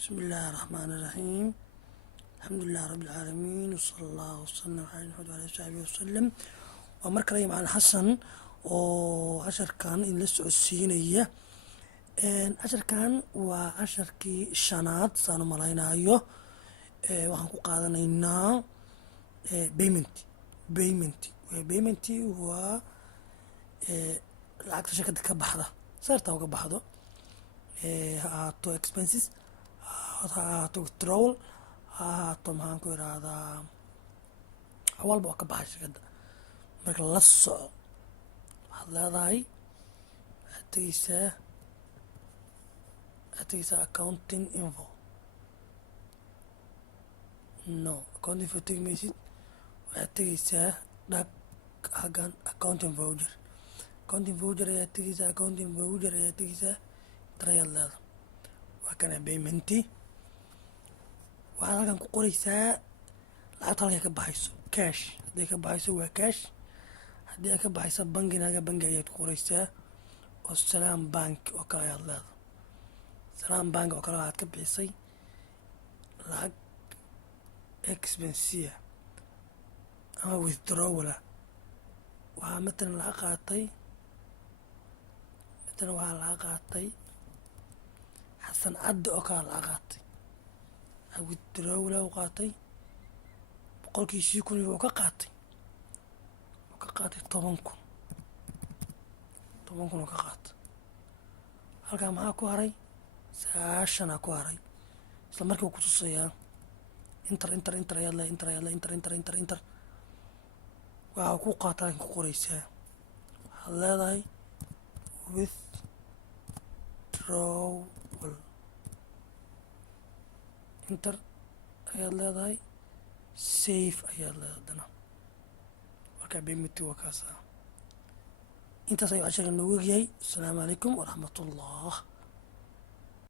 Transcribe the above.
بسم الله الرحمن الرحيم. الحمد لله رب العالمين وصلى الله وسلم على محمد وعلى آله وصحبه وسلم. ومر kale macalin xasan oo casharkan in la socodsiinaya. Casharkan waa casharkii shanaad saan u malaynayo. Waxaan ku qaadanaynaa payment waa lacagta shirkadda ka baxda saarta uga baxdo, ha ahaato expenses, ha ahaato withdrawal, ha ahaato maxaan ku irahdaa walba oo ka baxa shirkadda. marka la soco waxaad leedahay waxaad tegeysaa accounting info. accounting info tegi maysid, waxaad tegeysaa dhag hagan accounting voucher ayaa tegeysaa tarayaad leeda. waa kana paymenti. waxaad halkan ku qoreysaa lacagta halkay ka baxayso cash. hadday ka baxayso waa cash, haddii ay ka baxayso banginaga bangi ayaad ku qoreysaa oo salaam bank oo kale ayaad leeda. salaam bank oo kale waxaad ka bixisay lacag expensiya ama withdrawala. waxaa matalan waxaa laga qaatay xasan cadde oo kale laga qaatay withdrawala u qaatay boqolkiisii kun oo ka qaatay 10,000 oo ka qaatay. halkaa maxaa ku haray 9 ku haray. isla markii uu ku tusayaa inter ayaad leedahay, inter waxaa ku qaataa ku qoreysaa. waxaad leedahay withdrawal, inter ayaad leedahay, safe ayaad leedahay. dana markaa paymenti waa kaas. intaas ayuu casharka noogu egyahay. asalaamu calaykum waraxmatullah.